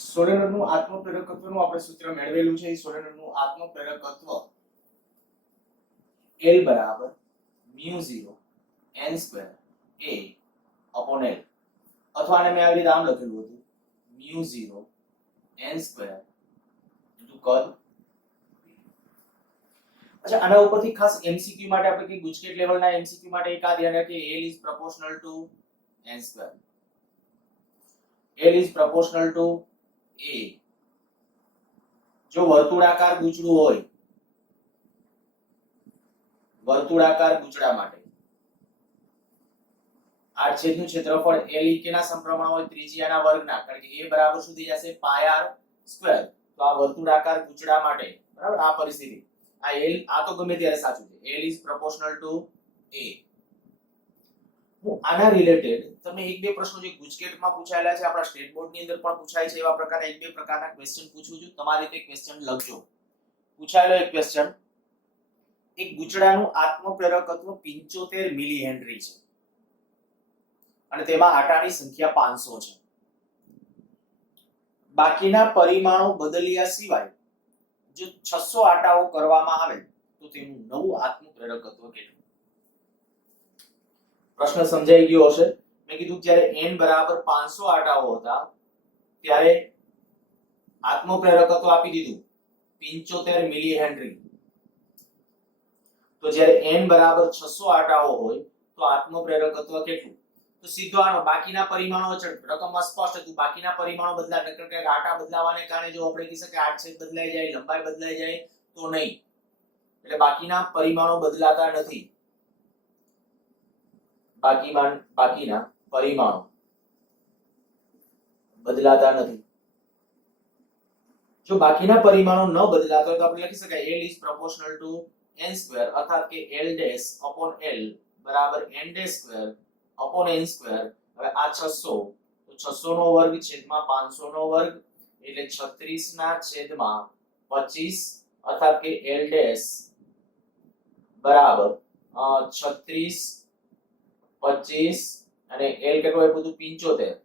સોલેનોઇડનું આત્મપ્રેરકત્વનું આપણે સૂત્ર મેળવેલું છે. સોલેનોઇડનું આત્મપ્રેરકત્વ L બરાબર μ0 n² A upon L, અથવા આને મેં આવી રીતે આમ લખેલું હતું μ0 n² કદ. અચ્છા, આના ઉપરથી ખાસ MCQ માટે આપણે કે ગુજકેટ લેવલના MCQ માટે એક આ ધ્યાન રાખીએ, L is proportional to n². L is proportional to A. જો વર્તુળાકાર ગૂંચળું હોય, વર્તુળાકાર ગૂંચળા માટે આડછેદનું ક્ષેત્રફળ L કેના સમપ્રમાણ હોય? ત્રિજ્યાના વર્ગના. કારણ કે A બરાબર શું થઈ જશે? πr². તો આ વર્તુળાકાર ગૂંચળા માટે, બરાબર, આ પરિસ્થિતિ, આ L, આ તો ગમે ત્યારે સાચું છે. L is proportional to A. હું આના રિલેટેડ તમને એક બે પ્રશ્નો જે ગુજકેટમાં પૂછાયેલા છે, આપણા સ્ટેટ બોર્ડ ની અંદર પણ પૂછાય છે, એવા પ્રકારના એક બે પ્રકારના ક્વેશ્ચન પૂછું છું. તમારી રીતે ક્વેશ્ચન લખજો. પૂછાયેલો એક ક્વેશ્ચન, એક ગૂંચળાનું આત્મપ્રેરકત્વ 75 મિલી હેનરી છે અને તેમાં આટાની સંખ્યા 500 છે. બાકીના પરિમાણો બદલ્યા સિવાય જો 600 આટાઓ કરવામાં આવે તો તેનું નવું આત્મપ્રેરકત્વ કેટલું? પ્રશ્ન સમજાઈ ગયો હશે. મેં કીધું જ્યારે n બરાબર 500 આટાઓ હતા ત્યારે આત્મપ્રેરકત્વ આપી દીધું 75 મિલી હેનરી. તો જ્યારે n બરાબર 600 આટાઓ હોય તો આત્મપ્રેરકત્વ કેટલું? તો સીધો આનો બાકીના પરિમાણો અચળ, રકમમાં સ્પષ્ટ હતું બાકીના પરિમાણો બદલાય, નકર કે આટા બદલાવાને કારણે જો આપણે કહી શકીએ આડછેદ બદલાઈ જાય, લંબાઈ બદલાઈ જાય તો નહીં. એટલે બાકીના પરિમાણો બદલાતા નથી. બાકીના પરિમાણો બદલાતા નથી. જો બાકીના પરિમાણો ન બદલાતા હોય તો આપણે લખી શકાય L is proportional to n², અર્થાત કે L dash upon L બરાબર n dash square upon n². હવે આ 600, તો 600 નો વર્ગ છેદમાં 500 નો વર્ગ એટલે 36 ના છેદમાં 25, અર્થાત કે L dash બરાબર 36, 25 અને L કેટલું આપ્યું હતું? 75.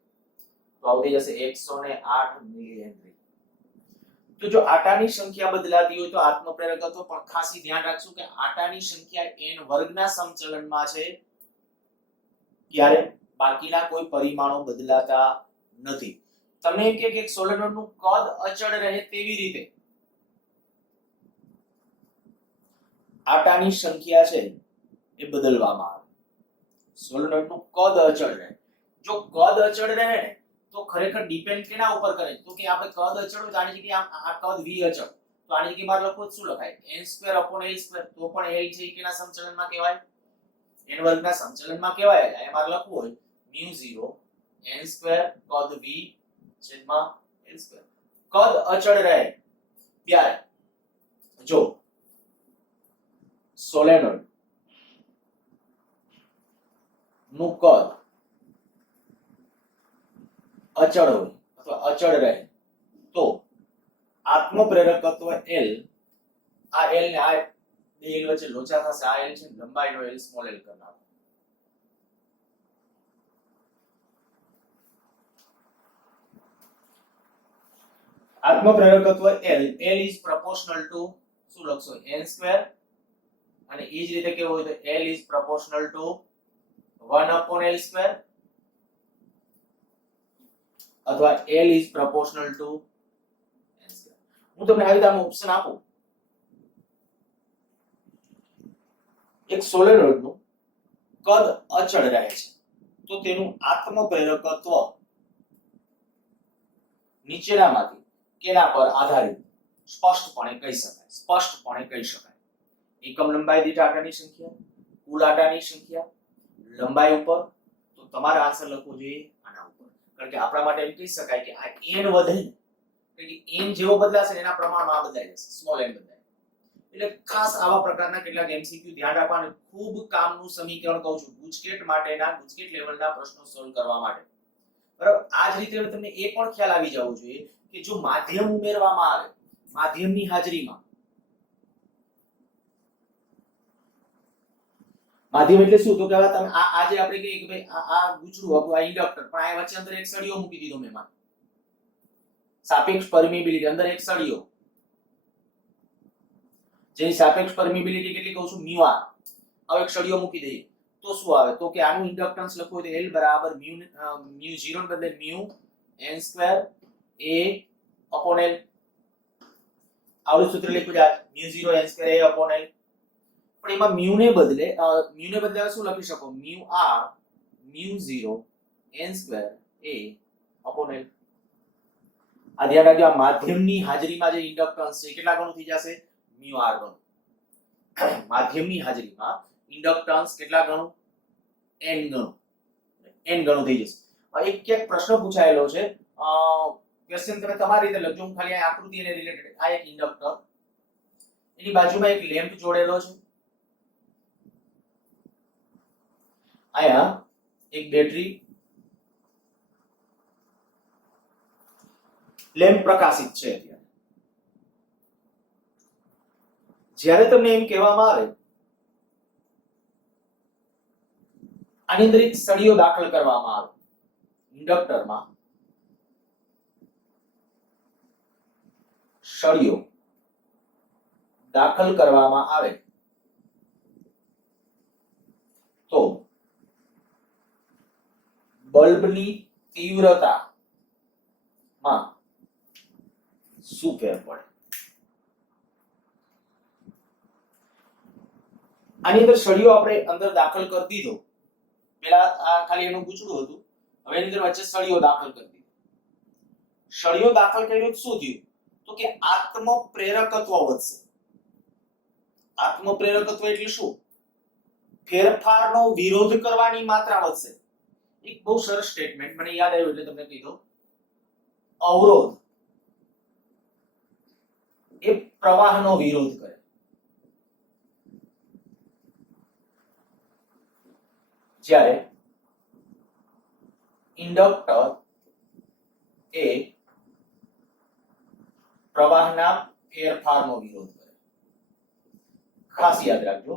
તો આવતી જશે 108 મિલી હેનરી. તો જો આટાની સંખ્યા બદલાતી હોય તો આત્મપ્રેરકત્વ પણ ખાસી ધ્યાન રાખશું કે આટાની સંખ્યા n વર્ગના સમચલનમાં છે ત્યારે બાકીના કોઈ પરિમાણો બદલાતા નથી. તમને એમ કે એક સોલેનોઇડનું કદ અચળ રહે તેવી રીતે આટાની સંખ્યા છે એ બદલવામાં આવે. સોલેનોઇડનું કદ અચળ રહે. જો કદ અચળ રહે ને તો ખરેખર ડિપેન્ડ કેના ઉપર કરે? તો કે આપણે કદ અચળ હોય તો આની જગ્યાએ આ કદ v અચળ, તો આની જગ્યાએ મારે લખવું શું લખાય? n² upon L². તો પણ L છે કેના સમચલનમાં કહેવાય? n વર્ગના સમચલનમાં કહેવાય. આ મારે લખવું હોય μ0 n² કદ v છેદમાં L². કદ અચળ રહે ત્યારે જો સોલેનોઇડ નું કદ અચળ હોય અથવા અચળ રહે તો આત્મપ્રેરકત્વ L, આ L ને આ બે L વચ્ચે લોચા થશે, આ L છે લંબાઈનો L સ્મોલ l કરી નાખો. આત્મપ્રેરકત્વ L is proportional to શું લખશો? n². અને એ જ રીતે કેવું હોય તો L is proportional to 1 upon L², અથવા L is proportional to n². હું તમને આવી રીતે ઓપ્શન આપું, એક સોલેનોઇડનું કદ અચળ રહે છે તો તેનું આત્મપ્રેરકત્વ નીચેનામાંથી કેના પર આધારિત? સ્પષ્ટપણે કહી શકાય. એકમ લંબાઈ દીઠ આટાની સંખ્યા, કુલ આટાની સંખ્યા, લંબાઈ ઉપર. તો તમારે આન્સર લખવો જોઈએ આના ઉપર. કારણ કે આપણા માટે એમ કહી શકાય કે આ n વધે ને, એટલે કે n જેવો બદલાશે એના પ્રમાણમાં આ બદલાઈ જશે, સ્મોલ n બદલાય. એટલે ખાસ આવા પ્રકારના કેટલાક MCQ ધ્યાન રાખવાનું. ખૂબ કામનું સમીકરણ કહું છું ગુજકેટ માટેના, ગુજકેટ લેવલના પ્રશ્નો સોલ્વ કરવા માટે. બરાબર, આ જ રીતે તમને એ પણ ખ્યાલ આવી જવો જોઈએ કે જો માધ્યમ ઉમેરવામાં આવે, માધ્યમની હાજરીમાં, માધ્યમ એટલે શું? તો કે તમે આજે આપણે કહીએ કે ભાઈ આ ગૂંચળું હતું, આ ઇન્ડક્ટર, પણ આ વચ્ચે અંદર એક સળિયો મૂકી દીધો મેં. સાપેક્ષ પરમિબિલિટી અંદર એક સળિયો જેની સાપેક્ષ પરમિબિલિટી કેટલી કહું છું μr. હવે એક સળિયો મૂકી દઈએ તો શું આવે તો કે આનું ઇન્ડક્ટન્સ લખવું હોય તો L બરાબર μ0 ને બદલે μ n2 a upon L. આવડું સૂત્ર લખ્યું છે μ0 n2 a upon L. પણ એમાં μ ને બદલે શું લખી શકો μr μ0 n2 a upon L. આ ધ્યાન રાખજો આ માધ્યમની હાજરીમાં જે ઇન્ડક્ટન્સ છે કેટલા ગણું થઈ જશે μr ગણું. માધ્યમની હાજરીમાં ઇન્ડક્ટન્સ કેટલા ગણું n ગણું થઈ જશે. એક ક્યાંક પ્રશ્ન પૂછાયેલો છે ક્વેશ્ચન તમે તમારી રીતે લખજો. હું ખાલી આ આકૃતિ એને રિલેટેડ આ એક ઇન્ડક્ટર એની બાજુમાં એક લેમ્પ જોડેલો છે. આયા એક બેટરી લેમ્પ પ્રકાશિત છે. જ્યારે તમને એમ કહેવામાં આવે આની અંદર એક સળિયો દાખલ કરવામાં આવે ઇન્ડક્ટરમાં સળિયો દાખલ કરવામાં આવે તો બલ્બની તીવ્રતામાં શું ફેર પડે. આની અંદર સળિયો આપણે અંદર દાખલ કરી દીધો. પેલા આ ખાલી એનું પૂછડું હતું. હવે એની અંદર વચ્ચે સળિયો દાખલ કરી દીધો. સળિયો દાખલ કર્યો તો શું થયું તો કે આત્મપ્રેરકત્વ વધશે. આત્મપ્રેરકત્વ એટલે શું ફેરફારનો વિરોધ કરવાની માત્રા વધશે. એક બહુ સરસ સ્ટેટમેન્ટ મને યાદ આવ્યું એટલે તમને કહી દઉં. અવરોધ એ પ્રવાહનો વિરોધ કરે. જ્યારે ઇન્ડક્ટર એ પ્રવાહના ફેરફારનો વિરોધ કરે. ખાસ યાદ રાખજો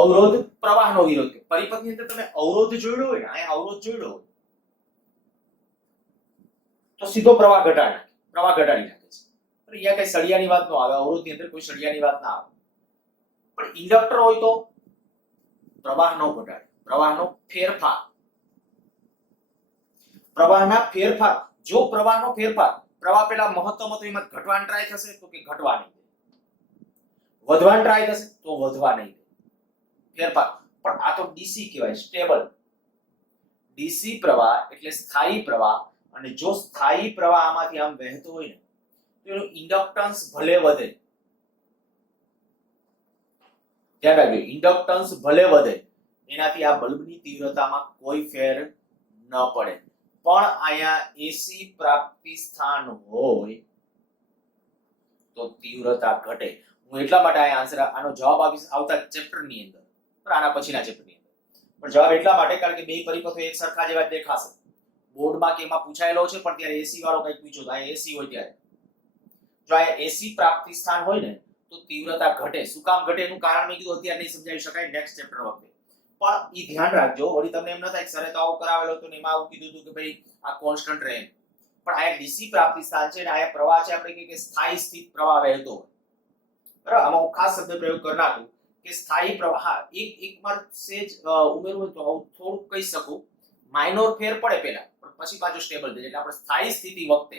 અવરોધ પ્રવાહનો વિરોધ કરે. પરિપથની અંદર તમે અવરોધ જોડ્યો હોય ને અહીંયા અવરોધ જોડ્યો હોય તો સીધો પ્રવાહ ઘટાડી નાખે છે. પણ અહીંયા કઈ સળિયાની વાત ન આવે. અવરોધની અંદર કોઈ સળિયાની વાત ના આવે. પણ ઇન્ડક્ટર હોય તો પ્રવાહ નો ઘટાડે. પ્રવાહનો ફેરફાર જો પ્રવાહનો ફેરફાર પ્રવાહ પેલા મહત્તમ હતો એમાં ઘટવાનું ટ્રાય થશે તો કે ઘટવા નહીં દે. વધવાનું ટ્રાય થશે તો વધવા નહીં દે. ફેરફાર પણ આ તો ડીસી કહેવાય સ્ટેબલ. ડીસી પ્રવાહ એટલે સ્થાયી પ્રવાહ અને જો સ્થાયી પ્રવાહ આમાંથી આમ વહેતો હોય ને તો એનું ઇન્ડક્ટન્સ ભલે વધે. ધ્યાન રાખજો ઇન્ડક્ટન્સ ભલે વધે એનાથી આ બલ્બની તીવ્રતામાં કોઈ ફેર ન પડે. પણ અહીંયા એસી પ્રાપ્તિ સ્થાન હોય તો તીવ્રતા ઘટે. હું એટલા માટે આ આન્સર આનો જવાબ આપીશ આવતા ચેપ્ટરની અંદર પણ આના પછીના ચેપ્ટરની અંદર. પણ જવાબ એટલા માટે કારણ કે બે પરિપથો એક સરખા જેવા દેખાશે. બોર્ડમાં કે એમાં પૂછાયેલો છે પણ ત્યારે એસી વાળો કંઈક પૂછ્યો તો આ એસી હોય ત્યારે જો આ એસી પ્રાપ્તિ સ્થાન હોય ને તો તીવ્રતા ઘટે. શું કામ ઘટે એનું કારણ મેં કીધું અત્યારે નહીં સમજાવી શકાય નેક્સ્ટ ચેપ્ટર વખતે. પણ એ ધ્યાન રાખજો વળી તમને એમ ન થાય સરે તો આવું કરાવેલો તો એમાં આવું કીધું હતું કે ભાઈ આ કોન્સ્ટન્ટ રહે. પણ આ ડીસી પ્રાપ્તિ સ્થાન છે ને આ પ્રવાહ છે આપણે કે સ્થાયી સ્થિત પ્રવાહ વહેતો હોય. બરાબર આમાં હું ખાસ શબ્દ પ્રયોગ કરી નાખું કે સ્થાયી પ્રવાહ એક માં સેજ ઉમેરવું તો થોડું કહી શકું માઇનોર ફેર પડે પહેલા પણ પછી પાછું સ્ટેબલ થઈ જાય. એટલે આપણે સ્થાયી સ્થિતિ વખતે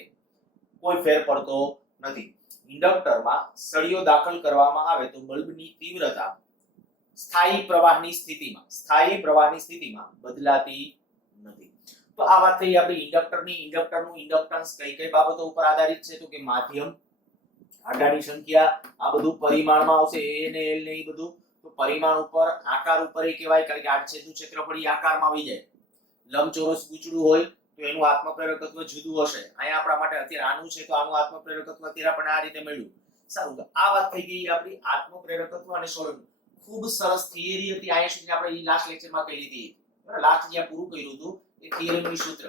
કોઈ ફેર પડતો નથી. ઇન્ડક્ટરમાં સળિયો દાખલ કરવામાં આવે તો બલ્બની તીવ્રતા સ્થાયી પ્રવાહની સ્થિતિમાં બદલાતી નથી. તો આ વાત થઈ આપણી ઇન્ડક્ટરનું ઇન્ડક્ટન્સ કઈ બાબતો ઉપર આધારિત છે તો કે માધ્યમ, આડાની સંખ્યા, આ બધું પરિમાણમાં આવશે a ને l ને એ બધું. તો પરિમાણ ઉપર આકાર ઉપર એ કહેવાય કારણ કે આડછેદનું ક્ષેત્રફળ એ આકારમાં આવી જાય. લંબચોરસ ગૂંચળું હોય તો એનું આત્મપ્રેરકત્વ જુદું હશે. અહીંયા આપણા માટે અત્યારે આનું છે તો આનું આત્મપ્રેરકત્વ અત્યારે આપણને આ રીતે મળ્યું. સારું તો આ વાત થઈ ગઈ આપણી આત્મપ્રેરકત્વ અને સોલિડ. ખૂબ સરસ થિયરી હતી. અહીંયા સુધી આપણે લાસ્ટ લેક્ચરમાં કહી લીધી. બરાબર લાસ્ટ જ્યાં પૂરું કર્યું હતું એ થિયરીનું સૂત્ર.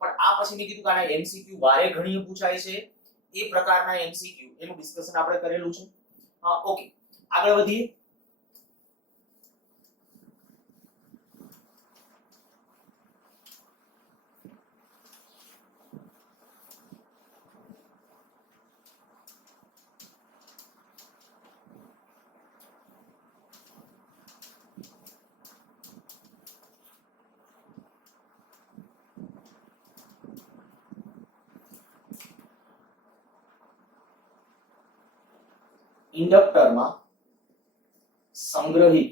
પણ આ પછી મેં કીધું કે આના એમસીક્યુ વારે ઘણી પૂછાય છે એ પ્રકારના એમસીક્યુ એનું ડિસ્કશન આપણે કરેલું છે. ઓકે આગળ વધીએ. ઇન્ડક્ટરમાં સંગ્રહિત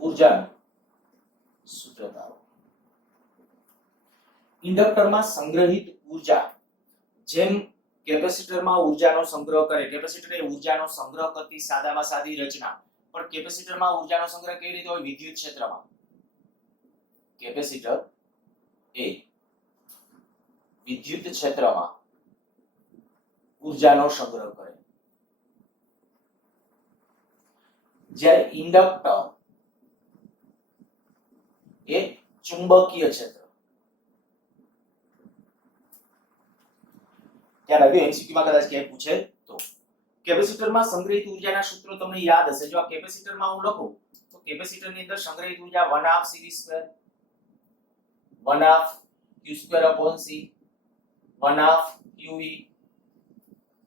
ઉર્જાનું સૂત્ર તારો. ઇન્ડક્ટરમાં સંગ્રહિત ઉર્જા જેમ કેપેસિટરમાં ઉર્જાનો સંગ્રહ કરે, કેપેસિટર એ ઉર્જાનો સંગ્રહ કરતી સાદામાં સાદી રચના, પણ કેપેસિટરમાં ઉર્જાનો સંગ્રહ કેવી રીતે હોય? વિદ્યુત ક્ષેત્રમાં. કેપેસિટર એ વિદ્યુત ક્ષેત્રમાં ઉર્જાનો સંગ્રહ કરે, જ્યારે ઇન્ડક્ટર એ ચુંબકીય ક્ષેત્ર. ત્યાં લાગ્યું એમસીક્યુ માં કદાચ ક્યાંય પૂછે તો. કેપેસિટરમાં સંગ્રહિત ઉર્જાના સૂત્રો તમને યાદ હશે. જો આ કેપેસિટરમાં હું લખું તો કેપેસિટરની અંદર સંગ્રહિત ઉર્જા 1/2 cv2 1/2 q2/c 1/2 qv.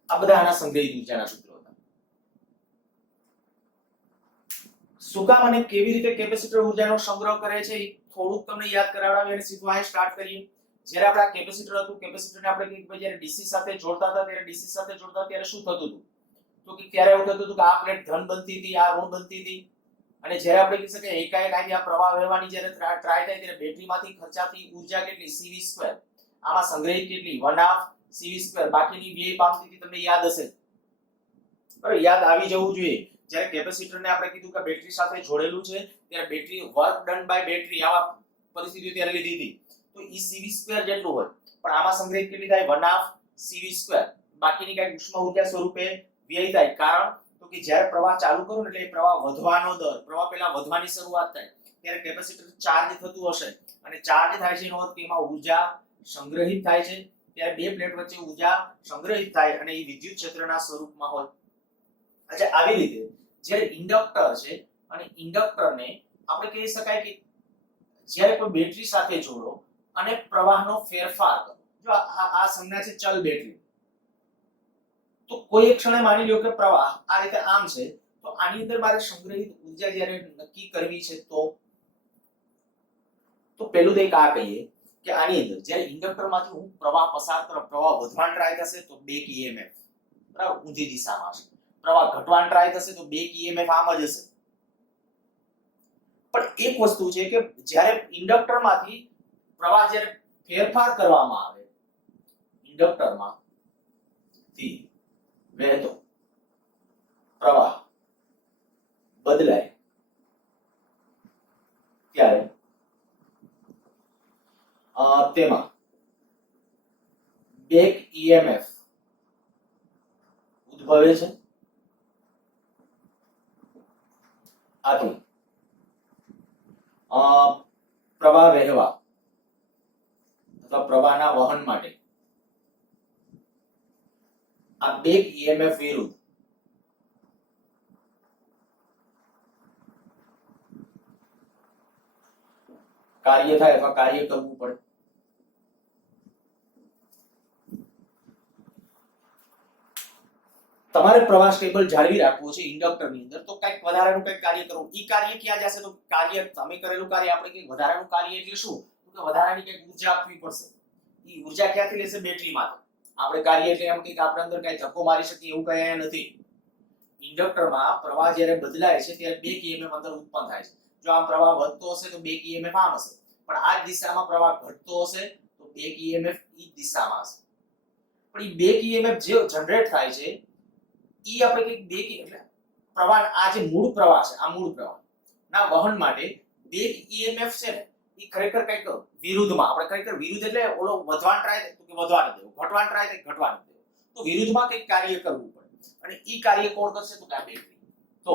આ બધા આના સંગ્રહિત ઉર્જાના સૂત્રો હતા. શું કામ અને કેવી રીતે કેપેસિટર ઉર્જાનો સંગ્રહ કરે છે એ થોડુંક તમને યાદ કરાવડાવી અને સીધું અહીં સ્ટાર્ટ કરીએ. જ્યારે આપણે આ કેપેસિટર હતું, કેપેસિટરને આપણે કીધું કે જ્યારે ડીસી સાથે જોડતા હતા ત્યારે ડીસી સાથે જોડતા ત્યારે શું થતું હતું? તો કે ત્યારે એવું થતું હતું કે આ પ્લેટ ધન બનતી હતી, આ ઋણ બનતી હતી, અને જ્યારે આપણે કહી શકીએ એકાએક આ પ્રવાહ વહેવાની જ્યારે ટ્રાય થાય ત્યારે બેટરીમાંથી ખર્ચાતી ઉર્જા કેટલી? cv2. આમાં સંગ્રહિત કેટલી? 1/2 cv2. બાકીની બે પામતી હતી, તમને યાદ હશે. બરાબર, યાદ આવી જવું જોઈએ. જ્યારે કેપેસિટરને આપણે કીધું કે બેટરી સાથે જોડેલું છે ત્યારે battery work done by battery આવા પરિસ્થિતિઓ ત્યારે લીધી હતી તો ઈ cv2 જેટલું હોય, પણ આમાં સંગ્રહિત કેટલી થાય? 1/2 cv2. બાકીની કઈ ઉષ્મા ઉર્જા સ્વરૂપે વ્યય થાય. કારણ તો કે જ્યારે પ્રવાહ ચાલુ કરો ને એટલે એ પ્રવાહ વધવાનો દર, પ્રવાહ પહેલા વધવાની શરૂઆત થાય ત્યારે કેપેસિટર ચાર્જ થતું હશે, અને ચાર્જ થાય છે એનો અર્થ કે એમાં ઉર્જા સંગ્રહિત થાય છે. ત્યારે બે પ્લેટ વચ્ચે ઉર્જા સંગ્રહિત થાય અને એ વિદ્યુત ક્ષેત્રના સ્વરૂપમાં હોય. અચ્છા, આવી રીતે જ્યારે ઇન્ડક્ટર છે અને ઇન્ડક્ટરને આપણે કહી શકાય કે જ્યારે કોઈ બેટરી સાથે જોડો અને પ્રવાહનો ફેરફાર કરો. જો આ સંજ્ઞા છે ચલ બેટરી, તો કોઈ એક ક્ષણે માની લો કે પ્રવાહ આ રીતે આમ છે, તો આની અંદર મારે સંગ્રહિત ઉર્જા જ્યારે નક્કી કરવી છે તો પહેલું તો એક આ કહીએ કે આની અંદર જ્યારે ઇન્ડક્ટરમાંથી હું પ્રવાહ પસાર કરું, પ્રવાહ વધવાનો ટ્રાય થશે તો બેક EMF બરાબર ઊંધી દિશામાં હશે. પ્રવાહ ઘટવાનો ટ્રાય થશે તો બેક EMF આમ જ હશે. પણ એક વસ્તુ છે કે જ્યારે ઇન્ડક્ટરમાંથી પ્રવાહ જ્યારે ફેરફાર કરવામાં આવે, ઇન્ડક્ટરમાંથી વહેતો પ્રવાહ બદલાય ત્યારે તેમાં બેક EMF ઉદ્ભવે છે. આથી પ્રવાહ વહેવા અથવા પ્રવાહના વહન માટે આ બેક EMF વિરુદ્ધ કાર્ય થાય અથવા કાર્ય કરવું પડે. તમારે પ્રવાહ સ્ટેબલ જાળવી રાખવો છે ઇન્ડક્ટરની અંદર, તો કંઈક વધારાનું કંઈક કાર્ય કરવું. ઈ કાર્ય ક્યાં જશે? તો કાર્ય તમે કરેલું કાર્ય આપણે કંઈક વધારાનું કાર્ય એટલે શું? તો વધારાની કંઈક ઉર્જા આપવી પડશે. ઈ ઉર્જા ક્યાંથી લેશે? બેટરીમાંથી. આપણે કાર્ય એટલે એમ કે આપણે અંદર કઈ ધક્કો મારી શકીએ એવું કઈ નથી. ઇન્ડક્ટરમાં પ્રવાહ જ્યારે બદલાય છે ત્યારે બેક EMF અંદર ઉત્પન્ન થાય છે. જો આમ પ્રવાહ વધતો હશે તો બેક EMF આમ હશે, પણ આ દિશામાં પ્રવાહ ઘટતો હશે તો બેક EMF ઈ દિશામાં હશે. પણ ઈ બેક EMF જે જનરેટ થાય છે ઈ આપણે કઈક બેક એટલે પ્રવાહ, આ જે મૂળ પ્રવાહ છે, આ મૂળ પ્રવાહ ના વહન માટે બેક EMF છે ને ઈ ખરેખર કઈક વિરુદ્ધમાં, આપણે ખરેખર વિરુદ્ધ એટલે ઓલો વધવાનો ટ્રાય તો કે વધવાનો દેવો, ઘટવાનો ટ્રાય તો ઘટવાનો દેવો, તો વિરુદ્ધમાં કઈક કાર્ય કરવું પડે. અને ઈ કાર્ય કોણ કરશે? તો કે આ બેટરી. તો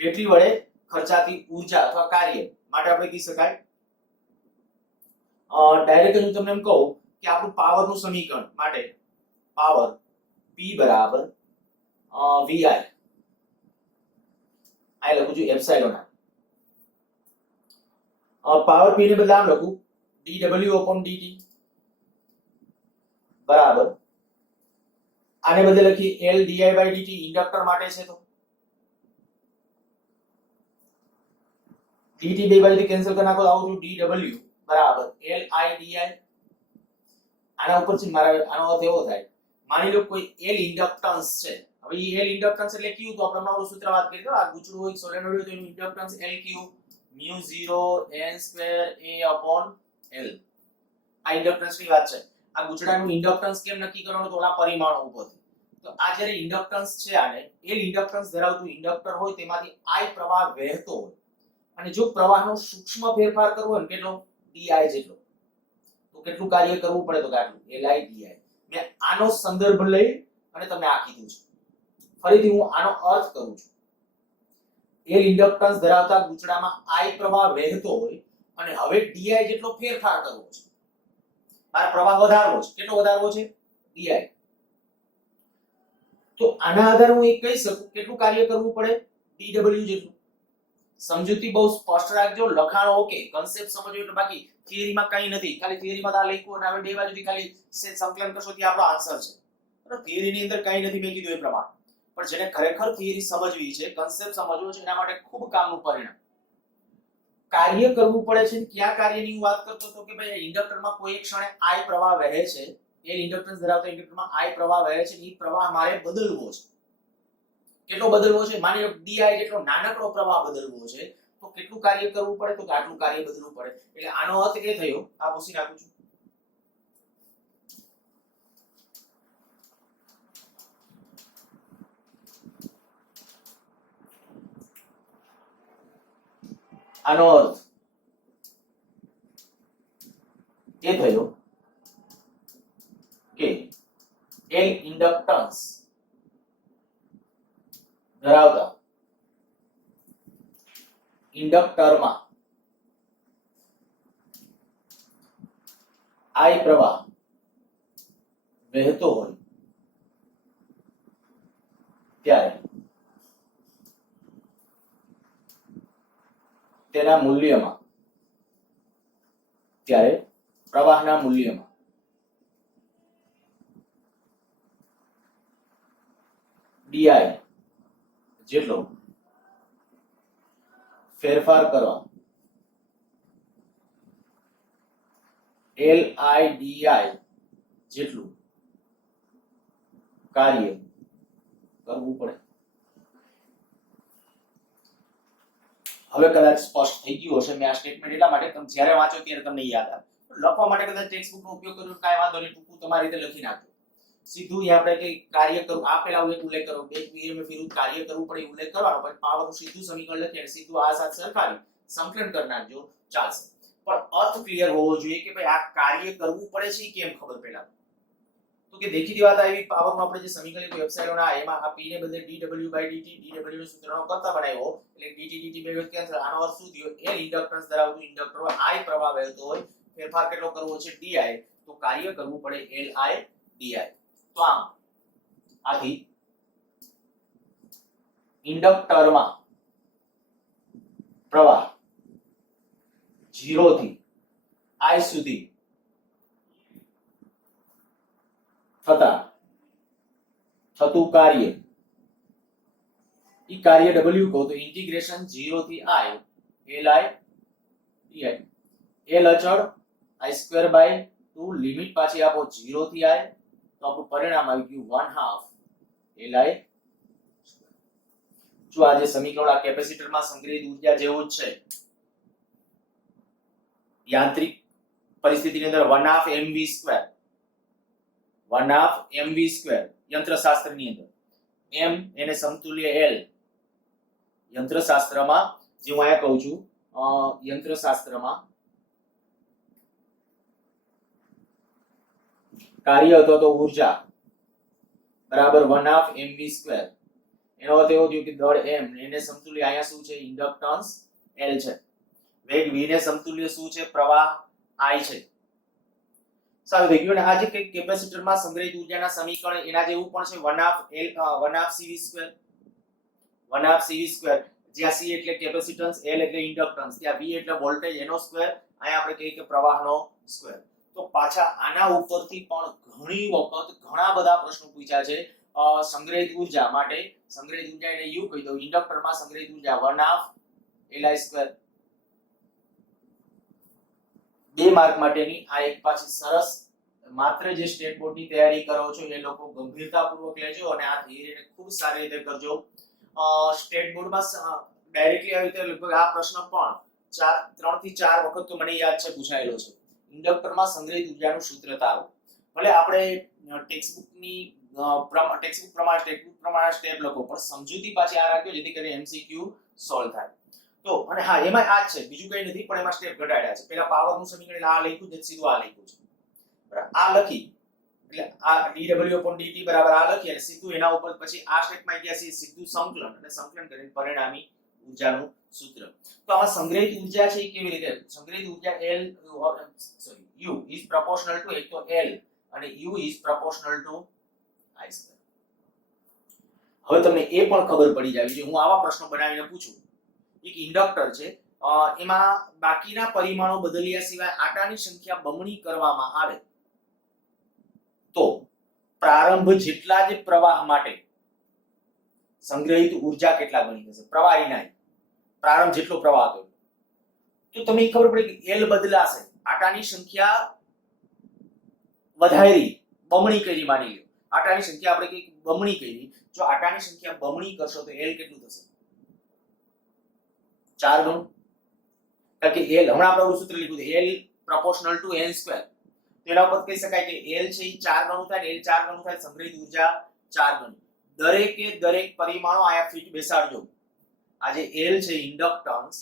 બેટરી વડે ખર્ચાતી ઉર્જા અથવા કાર્ય માટે આપણે કહી શકાય ડાયરેક્ટ હું તમને એમ કહું કે આપણું પાવરનું સમીકરણ માટે પાવર P બરાબર VI, આ લખું છું એપ્સિલોન r. પાવર P ને બદલે આમ લખું dW/dt બરાબર આને બદલે લખી LdI/dt ઇન્ડક્ટર માટે છે તો dt બે બાજુથી કેન્સલ કરી નાખો તો આવું dW બરાબર LI/dI. આના ઉપરથી મારા આનો અર્થ એવો થાય માની લો કોઈ L ઇન્ડક્ટન્સ છે, હવે એ L ઇન્ડક્ટન્સ એટલે Q, તો આપણે હમણાં સૂત્ર વાત કરી દો, આ ગુચડું હોય સોલેનોઇડ હોય તો એનું ઇન્ડક્ટન્સ LQ μ0 n2 A/L, આ ઇન્ડક્ટન્સ ની વાત છે. આ ગુચડાનું ઇન્ડક્ટન્સ કેમ નક્કી કરવાનું, તો ઓલા પરિમાણો ઉપરથી. તો આ જ્યારે ઇન્ડક્ટન્સ છે, આને L ઇન્ડક્ટન્સ ધરાવતું ઇન્ડક્ટર હોય તેમાંથી I પ્રવાહ વહેતો હોય, અને જો પ્રવાહનો સૂક્ષ્મ ફેરફાર કરવો હોય ને કેટલો di જેટલો, તો કેટલું કાર્ય કરવું પડે, તો કેટલું Li di. મેં આનો સંદર્ભ લઈ અને તમને આ કીધું છે. ફરીથી હું આનો અર્થ કરું છું. L ઇન્ડક્ટન્સ ધરાવતા ગુચડામાં I પ્રવાહ વહેતો હોય અને હવે di જેટલો ફેરફાર કરવો છે, મારે પ્રવાહ વધારવો છે. કેટલો વધારવો છે? di. તો આના આધારે હું એક કહી શકું કેટલું કાર્ય કરવું પડે, dw જેટલું. સમજૂતી બહુ સ્પષ્ટ રાખજો, લખાણ ઓકે, કન્સેપ્ટ સમજવો એટલે બાકી થિયરીમાં કંઈ નથી. ખાલી થિયરીમાં તો આ લખ્યું અને હવે બે બાજુથી ખાલી સંકલન કરશો ત્યાં આપણો આન્સર છે. બરાબર, થિયરીની અંદર કંઈ નથી, મેં કીધું એ પ્રમાણે. પણ જેને ખરેખર થિયરી સમજવી છે, કન્સેપ્ટ સમજવો છે, એના માટે ખૂબ કામનું પરિણામ. કાર્ય કરવું પડે છે. ક્યાં કાર્યની હું વાત કરતો હતો કે ભાઈ ઇન્ડક્ટરમાં કોઈ એક ક્ષણે I પ્રવાહ વહે છે, એ ઇન્ડક્ટન્સ ધરાવતા ઇન્ડક્ટરમાં I પ્રવાહ વહે છે, એ પ્રવાહ મારે બદલવો છે. કેટલો બદલવો છે? માની લો di જેટલો નાનકડો પ્રવાહ બદલવો છે, તો કેટલું કાર્ય કરવું પડે, તો આટલું કાર્ય બદલવું પડે. એટલે આનો અર્થ એ થયો, આ પૂછી નાખું છું, આનો અર્થ એ થયો કે L ઇન્ડક્ટન્સ ધરાવતા ઇન્ડક્ટરમાં I પ્રવાહ વહેતો હોય ત્યારે તેના મૂલ્યમાં, ત્યારે પ્રવાહના મૂલ્યમાં di જેટલો ફેરફાર કરવા Li di જેટલું કાર્ય કરવું પડે. હવે કદાચ સ્પષ્ટ થઈ ગયું હશે. મેં આ સ્ટેટમેન્ટ એટલા માટે તમે જ્યારે વાંચો ત્યારે તમને યાદ આવે. લખવા માટે કદાચ ટેક્સ્ટ બુકનો ઉપયોગ કર્યો કાંઈ વાંધો નહીં, ટૂંકું તમારી રીતે લખી નાખજો. સીધું આપણે કે કાર્ય કરું, આપેલા એક ઉલ્લેખ કરો, બે પીએમએફ વિરુદ્ધ કાર્ય કરવું પડે ઉલ્લેખ કરવાનો, પછી પાવરનું સીધું સમીકરણ લખી અને સીધું આ સાથે સરખાવી સંકલન કરી નાખજો, ચાલશે. પણ અર્થ ક્લિયર હોવો જોઈએ કે ભાઈ આ કાર્ય કરવું પડે છે કેમ ખબર પહેલા. તો કે દેખીતી વાત આવી, પાવરનું આપણે જે સમીકરણ કોઈ એપ્સિલોન આ એમાં આ p ને બદલે dw/dt, dw નો સૂત્રનો કરતા બનાવ્યો એટલે dt dt બે વખત કેન્સલ. આનો અર્થ શું થયો? L ઇન્ડક્ટન્સ ધરાવતું ઇન્ડક્ટરમાં I પ્રવાહ વહેતો હોય, ફેરફાર કેટલો કરવો છે? di, તો કાર્ય કરવું પડે Li di. તો આમ આથી ઇન્ડક્ટરમાં પ્રવાહ 0 થી I સુધી થતું કાર્ય, ઈ કાર્ય w કહો તો ઇન્ટિગ્રેશન 0 થી I Li di. L અચળ I²/2 લિમિટ પાછી આપો 0 થી I, તો આપણું પરિણામ આવી ગયું 1/2 Li. જો આ જે સમીકરણ આ કેપેસિટરમાં સંગ્રહિત ઊર્જા જેવું જ છે, યાંત્રિક પરિસ્થિતિની અંદર 1/2 mv², 1/2 mv², યંત્રશાસ્ત્રની અંદર m એને સમતુલ્ય L, યંત્રશાસ્ત્રમાં જે હું અહીંયા કહું છું, યંત્રશાસ્ત્રમાં કાર્ય અથવા તો ઊર્જા બરાબર 1/2 mv². એનો અર્થ એવો થયો કે દળ m એને સમતુલ્ય અહીંયા શું છે? ઇન્ડક્ટન્સ L છે. વેગ v ને સમતુલ્ય શું છે? પ્રવાહ I છે. સારું થઈ ગયું. અને આ જે કંઈક કેપેસિટરમાં સંગ્રહિત ઊર્જાના સમીકરણ એના જેવું પણ છે, 1/2 cv², 1/2 cv², જ્યાં c એટલે કેપેસિટન્સ, L એટલે ઇન્ડક્ટન્સ, ત્યાં v એટલે વોલ્ટેજ એનો સ્ક્વેર, અહીંયા આપણે કહીએ કે પ્રવાહનો સ્ક્વેર. તો પાછા આના ઉપરથી પણ ઘણી વખત ઘણા બધા પ્રશ્નો પૂછ્યા છે. સંગ્રહિત ઊર્જા માટે, સંગ્રહિત ઊર્જા એને u કહી દો, ઇન્ડક્ટરમાં સંગ્રહિત ઊર્જા 1/2 Li². બે માર્ક માટેની આ એક પાછી સરસ માત્ર જે સ્ટેટ બોર્ડની તૈયારી કરો છો એ લોકો ગંભીરતાપૂર્વક લેજો અને આ થિયરીને ખૂબ સારી રીતે કરજો. સ્ટેટ બોર્ડમાં ડાયરેક્ટલી આવી રીતે લગભગ આ પ્રશ્ન પણ 3 થી 4 વખત તો મને યાદ છે પૂછાયેલો છે. ઇન્ડક્ટરમાં સંગ્રહિત ઉર્જાનું સૂત્ર તારો. ભલે આપણે ટેક્સ્ટબુક પ્રમાણે સ્ટેપ લખો પણ સમજૂતી પાછી આ રાખજો જેથી કરીને MCQ સોલ્વ થાય. તો અને હા એમાં આ જ છે, બીજું કંઈ નથી, પણ એમાં સ્ટેપ ઘટાડ્યા છે. પહેલા પાવરનું સમીકરણ આ લખ્યું છે, સીધું આ લખ્યું છે. બરાબર, આ લખી એટલે આ dw/dt બરાબર આ લખી અને સીધું એના ઉપર પછી આ સ્ટેપમાં ગયા છે સીધું સંકલન અને સંકલન કરીને પરિણામી ઉર્જાનું સૂત્ર. તો આમાં સંગ્રહિત ઉર્જા છે એ કેવી રીતે? સંગ્રહિત ઉર્જા U is proportional to એક તો L અને U is proportional to I². હવે તમને એ પણ ખબર પડી જાય છે, હું આવા પ્રશ્નો બનાવીને પૂછું. એક ઇન્ડક્ટર છે, એમાં બાકીના પરિમાણો બદલ્યા સિવાય આટાની સંખ્યા બમણી કરવામાં આવે તો પ્રારંભ જેટલા જ પ્રવાહ માટે સંગ્રહિત ઉર્જા કેટલા ગણી થશે? પ્રવાહી નહીં, પ્રારંભ જેટલો પ્રવાહ હતો તો તમને ખબર પડે કે L બદલાશે. આટાની સંખ્યા વધારી, બમણી કરી, માની લો આટાની સંખ્યા આપણે કઈ બમણી કરી, જો આટાની સંખ્યા બમણી કરશો તો L કેટલું થશે? 4 ગણું. કારણ કે L હમણાં આપણે સૂત્ર લીધું છે L proportional to n². તેના ઉપર કહી શકાય કે L છે એ 4 ગણું થાય, L 4 ગણું થાય, સંગ્રહિત ઉર્જા 4 ગણી. દરેકે દરેક પરિમાણો આયા ફિટ બેસાડજો. આ જે L છે ઇન્ડક્ટન્સ,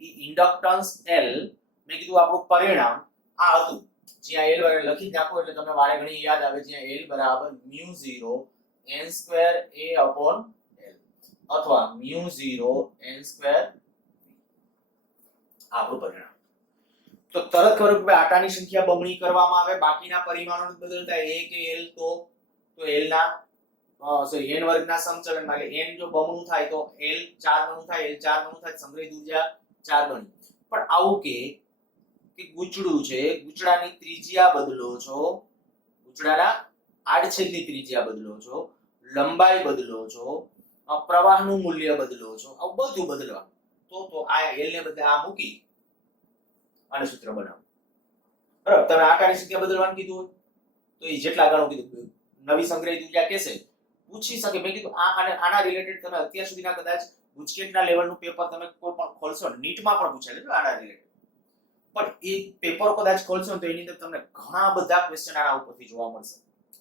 એ ઇન્ડક્ટન્સ L મેં કીધું આપણું પરિણામ આ હતું. જ્યાં L લખી નાખો એટલે તમને વારે ઘણી યાદ આવે. જ્યાં L બરાબર μ0 n²a/L અથવા μ0 n² આપણું પરિણામ. તો તરત ખબર કે આટાની સંખ્યા બમણી કરવામાં આવે, બાકીના પરિમાણો બદલતા a કે L તો L ના n વર્ગના સમચલનમાં એટલે n જો બમણું થાય તો L 4 ગણું થાય, L 4 ગણું થાય, સંગ્રહિત ઉર્જા 4 ગણી. પણ આવું કે ગુચડું છે, ગુચડાની ત્રિજ્યા બદલો છો, ગુચડાના આડછેદની ત્રિજ્યા બદલો છો, લંબાઈ બદલો છો, પ્રવાહનું મૂલ્ય બદલો છો, આ બધું બદલવાનું. તો આ L ને બદલે આ મૂકી અને સૂત્ર બનાવો. બરાબર, તમે આકારની સંખ્યા બદલવાનું કીધું હોય તો એ જેટલા ગણો કીધું નવી સંગ્રહિત ઉર્જા કેસે પૂછી શકે. મેં કીધું આના રિલેટેડ તમે અત્યાર સુધીના કદાચ ગુજકેટના લેવલનું પેપર તમે કોઈ પણ ખોલશો, નીટમાં પણ પૂછાય છે આના રિલેટેડ, પણ એ પેપર કદાચ ખોલશો તો એની અંદર તમને ઘણા બધા ક્વેશ્ચન આના ઉપરથી જોવા મળશે.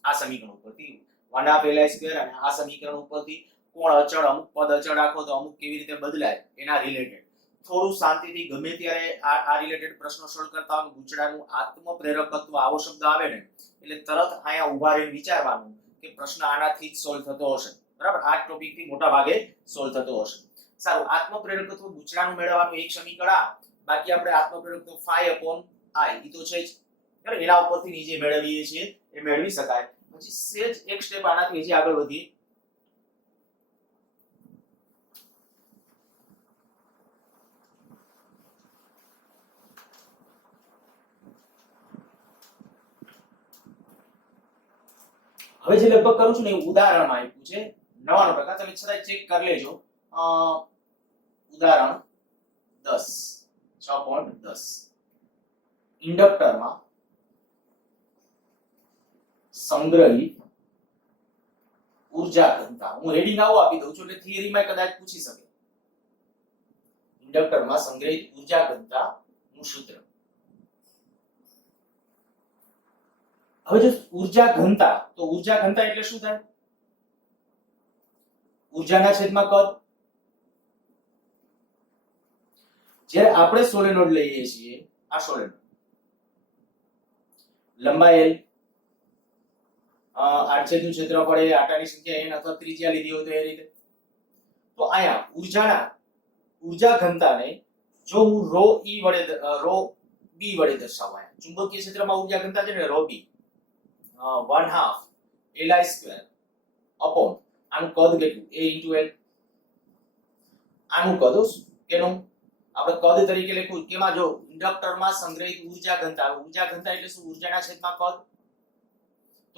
આ સમીકરણ ઉપરથી 1/2Li² અને આ સમીકરણ ઉપરથી કોણ અચળ, અમુક પદ અચળ રાખો તો અમુક કેવી રીતે બદલાય એના રિલેટેડ થોડું શાંતિથી ગમે ત્યારે આ રિલેટેડ પ્રશ્નો સોલ્વ કરતા હોય. ગુચડાનું આત્મપ્રેરકત્વ આવો શબ્દ આવે ને એટલે તરત અહીંયા ઊભા રહીને વિચારવાનું કે પ્રશ્ન આનાથી જ સોલ્વ થતો હશે. બરાબર, આ ટોપિક થી મોટા ભાગે સોલ્વ થતો હશે. સારું, આત્મપ્રેરકત્વ ગુચડાનું મેળવવાનું એક સમીકરણ આ, બાકી આપણે આત્મપ્રેરકત્વ phi/I ઈ તો છે જ. બરાબર, એના ઉપરથી નીચે મેળવીએ છીએ એ મેળવી શકાય. પછી સેજ એક સ્ટેપ આનાથી હજી આગળ વધીએ. હવે જે લગભગ કરું છું ને એ ઉદાહરણમાં આપ્યું છે 99%. તમે છતાંય ચેક કરી લેજો. ઉદાહરણ 10 6.10 ઇન્ડક્ટરમાં સંગ્રહિત ઉર્જા ઘનતા. હું રેડિંગ આવું આપી દઉં છું એટલે થિયરીમાં કદાચ પૂછી શકે. ઇન્ડક્ટરમાં સંગ્રહિત ઉર્જા ઘનતા નું સૂત્ર. હવે જો ઉર્જા ઘનતા, તો ઉર્જા ઘનતા એટલે શું થાય? ઉર્જાના છેદમાં કદ. જ્યારે આપણે સોલેનોઇડ લઈએ છીએ, આ સોલેનોઇડ લંબાઈ L, આડછેદનું ક્ષેત્રફળ એ, આટાની સંખ્યા n અથવા ત્રિજ્યા લીધી હોય તો એ રીતે. તો અહીંયા ઉર્જા ઘનતાને જો હું ρe વડે ρb વડે દર્શાવવા, ચુંબકીય ક્ષેત્રમાં ઉર્જા ઘનતા છે ને ρb 1/2 Li² અપોન આનું કદ કેટલું a * L. આનું કદ કેનું આપણે કદ તરીકે લખ્યું કેમાં? જો ઇન્ડક્ટરમાં સંગ્રહિત ઉર્જા ઘનતા. ઉર્જા ઘનતા એટલે શું? ઉર્જાના છેદમાં કદ.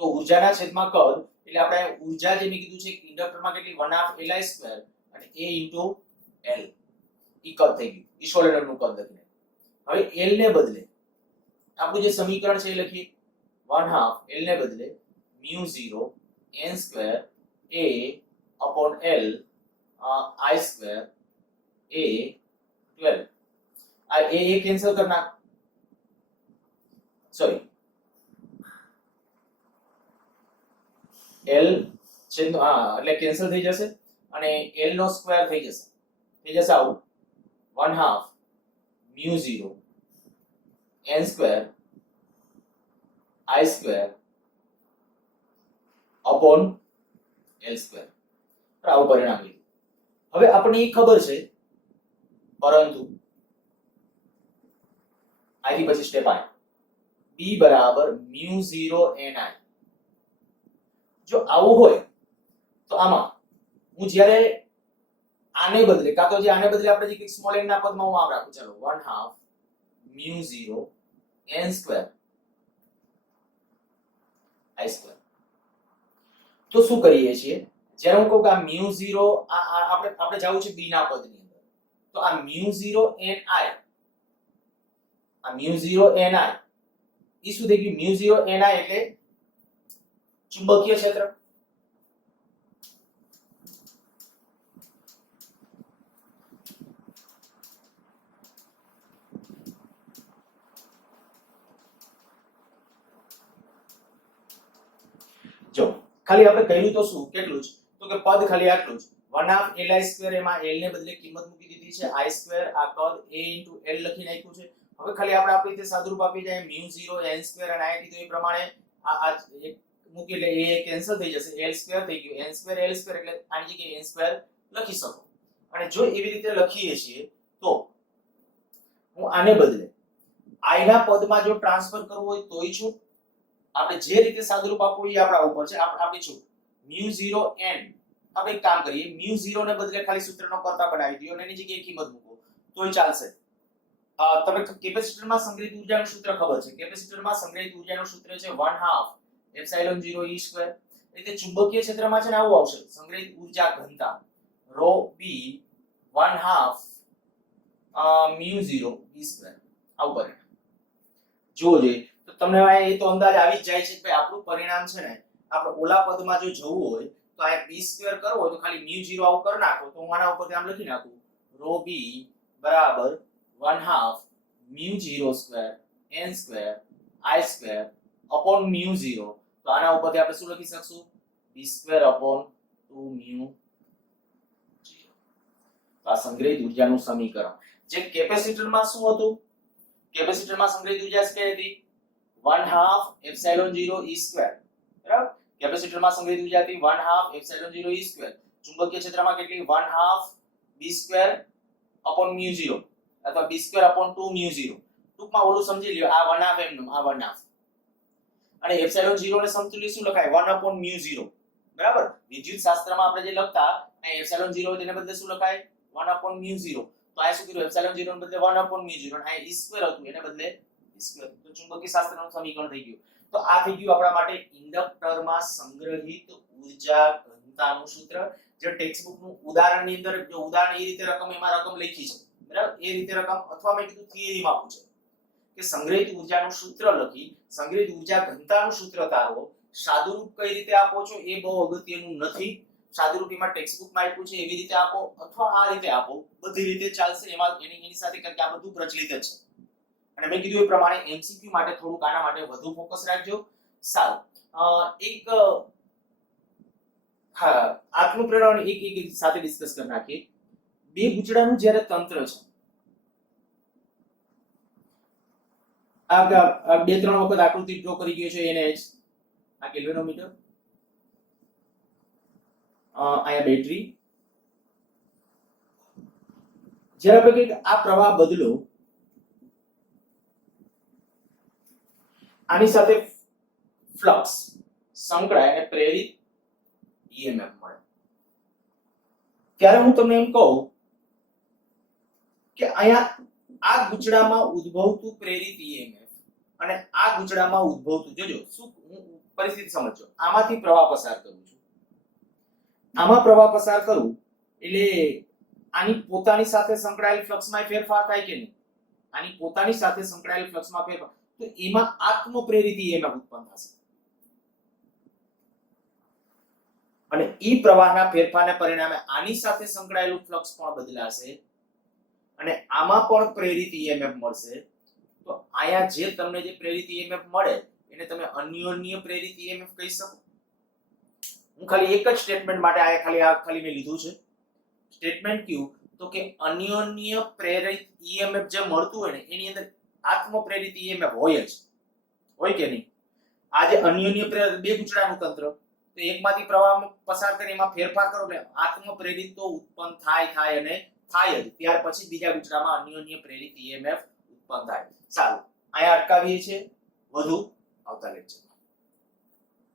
તો ઉર્જાના છેદમાં કદ એટલે આપણે ઉર્જા જે મેં કીધું છે ઇન્ડક્ટરમાં કેટલી 1/2 Li² અને a * L ઈ કદ થઈ ગયું. ઈ સોલેનોઇડનું કદ લખીને હવે L ને બદલે આપણું જે સમીકરણ છે એ લખીએ 1/2 L ને બદલે μ0 n square a upon L I square a 12 આ a કેન્સલ કર નાખ સોરી L છેદ એટલે કેન્સલ થઈ જશે અને L નો સ્ક્વેર થઈ જશે આવું 1/2 μ0 n square I square upon L square આવું પરિણામ લીધું. હવે આપણને એ ખબર છે પરંતુ આથી પછી સ્ટેપ આ b બરાબર μ0 ni. જો આવું હોય તો આમાં હું જ્યારે આને બદલે કાં તો જે આને બદલે આપણે જે સ્મોલ n ના પદમાં હું આમ રાખું ચાલો 1/2 μ0 n સ્ક્વેર I સ્ક્વેર. તો શું કરીએ છીએ જ્યારે હું કહું કે આ μ0 આપણે જાવું છે b ના પદની અંદર તો આ μ0 ni આ μ0 ni ઈ શું થઈ ગયું μ0 ni એટલે ચુંબકીય ક્ષેત્ર. જો ખાલી આપણે કહ્યું તો શું કેટલું જ તો કે પદ ખાલી આટલું જ 1/2 Li સ્ક્વેર એમાં L ને બદલે કિંમત મૂકી દીધી છે I સ્ક્વેર આ પદ a L લખી નાખ્યું છે. હવે ખાલી આપણે આપણી રીતે સાદુરૂપ આપી જાય μ0 n સ્ક્વેર અને I કીધું એ પ્રમાણે આ એક મૂકી એટલે a કેન્સલ થઈ જશે L સ્ક્વેર થઈ ગયું n સ્ક્વેર L સ્ક્વેર એટલે આની જગ્યાએ n સ્ક્વેર લખી શકો. અને જો એવી રીતે લખીએ છીએ તો હું આને બદલે I ના પદમાં જો ટ્રાન્સફર કરવું હોય તોય છું આપણે જે રીતે સાદુરૂપ આપવું એ આપણા ઉપર છે આપણી છું μ0 n આપણે એક કામ કરીએ μ0 ને બદલે ખાલી સૂત્રનો કરતા બનાવી દો અને એની જગ્યાએ કિંમત મૂકો તોય ચાલશે. તમને કેપેસિટરમાં સંગ્રહિત ઊર્જાનું સૂત્ર ખબર છે કેપેસિટરમાં સંગ્રહિત ઊર્જાનું સૂત્ર છે 1/2 એપ્સિલોન0 E સ્ક્વેર. એટલે ચુંબકીય ક્ષેત્રમાં છે ને આવું આવશે સંગ્રહિત ઊર્જા ઘનતા ρ b 1/2 μ0 E સ્ક્વેર આવું પરિણામ જોજે તો તમને એ તો અંદાજ આવી જ જાય છે કે ભાઈ આપણું પરિણામ છે ને આપણે ઓલા પદમાં જો જવું હોય તો આ b સ્ક્વેર કરવો હોય તો ખાલી μ0 આવું કરી નાખો તો હું આના ઉપર આમ લખી નાખું ρ b બરાબર 1/2 μ0 square n square I square upon μ0 તો આના ઉપરથી આપણે શું લખી શકશું b સ્ક્વેર upon 2 μ0. આ સંગ્રહિત ઊર્જાનું સમીકરણ જે કેપેસિટરમાં શું હતું કેપેસિટરમાં સંગ્રહિત ઊર્જા કેટલી હતી 1/2 એપ્સિલોન0 E સ્ક્વેર બરાબર. કેપેસિટરમાં સંગ્રહિત ઊર્જા હતી 1/2 એપ્સિલોન0 E સ્ક્વેર. ચુંબકીય ક્ષેત્રમાં કેટલી 1/2 b સ્ક્વેર upon μ0 અથવા b સ્ક્વેર upon 2 μ0. ટૂંકમાં ઓલું સમજી લ્યો આ 1/2 એમ આ 1/2 અને એપ્સિલોન0 ને સમતુલ્ય શું લખાય 1 upon μ0 બરાબર. વિદ્યુત શાસ્ત્રમાં આપણે જે લખતા અહીં એપ્સિલોન0 તેને બદલે શું લખાય 1 upon μ0. તો આ શું કીધું એપ્સિલોન0 ને બદલે 1 upon μ0 અને આ E સ્ક્વેર હતું એને બદલે E સ્ક્વેર. તો ચુંબકીય શાસ્ત્રનું સમીકરણ થઈ ગયું. તો આ થઈ ગયું આપણા માટે ઇન્ડક્ટરમાં સંગ્રહિત ઊર્જા ઘનતાનું સૂત્ર જે ટેક્સ્ટબુક નું ઉદાહરણની અંદર જો ઉદાહરણ એ રીતે રકમ એમાં રકમ લખી છે બરાબર એ રીતે રકમ અથવા મેં કીધું થિયરીમાં પૂછે કે સંગ્રહિત ઊર્જાનું સૂત્ર લખી સંગ્રહિત ઊર્જા ઘનતાનું સૂત્ર તારવો સાદુરૂપ કઈ રીતે આપો છો એ બહુ અગત્યનું નથી. સાદુરૂપ એમાં ટેક્સ્ટબુકમાં આપ્યું છે એવી રીતે આપો અથવા આ રીતે આપો બધી રીતે ચાલશે. એમાં એની સાથે કારણ કે આ બધું પ્રચલિત જ છે અને મેં કીધું એ પ્રમાણે MCQ માટે થોડુંક આના માટે વધુ ફોકસ રાખજો. સારું એક હા આત્મ પ્રેરણા એક સાથે ડિસ્કસ કરી નાખીએ. બે ગુચડાનું જ્યારે તંત્ર છે આ બે ત્રણ વખત આકૃતિ ડ્રો કરી ગયો છે એને આ કેલ્વિનોમીટર અહીંયા બેટરી જ્યારે આપણે કહીએ આ પ્રવાહ બદલો આની સાથે ફ્લક્સ સંકળાય અને પ્રેરિત EMF મળે ત્યારે હું તમને એમ કહું કે અહીંયા આ ગુચડામાં ઉદ્ભવતું પ્રેરિત EMF અને આ ગુચડામાં ઉદ્ભવતું જોજો શું હું પરિસ્થિતિ સમજો આમાંથી પ્રવાહ પસાર કરું છું આમાં પ્રવાહ પસાર કરું એટલે આની પોતાની સાથે સંકળાયેલ ફ્લક્સમાં ફેરફાર થાય કે નહીં આની પોતાની સાથે સંકળાયેલ ફ્લક્સમાં ફેરફાર તો એમાં આત્મપ્રેરિત EMF ઉત્પન્ન થશે અને ઈ પ્રવાહના ફેરફારને પરિણામે આની સાથે સંકળાયેલું ફ્લક્સ પણ બદલાશે અને આમાં પણ પ્રેરિત EMF મળશે. તો આયા જે તમને જે પ્રેરિત EMF મળે એને તમે અન્યોન્ય પ્રેરિત EMF કહી શકો. હું ખાલી એક જ સ્ટેટમેન્ટ માટે આ ખાલી મેં લીધું છે. સ્ટેટમેન્ટ કયું તો કે અન્યોન્ય પ્રેરિત EMF જે મળતું હોય ને એની અંદર આત્મપ્રેરિત EMF હોય જ, હોય કે નહીં? આ જે અન્યોન્ય પ્રેરિત બે ગુંચડાનું તંત્ર, તો એકમાંથી પ્રવાહ પસાર કરી એમાં ફેરફાર કરો એટલે આત્મપ્રેરિત તો ઉત્પન્ન થાય અને થાય જ. ત્યાર પછી બીજા ગુંચડામાં અન્યોન્ય પ્રેરિત EMF ઉત્પન્ન થાય. સારું, અહીંયા અટકાવીએ છીએ. વધુ આવતા લેક્ચરમાં.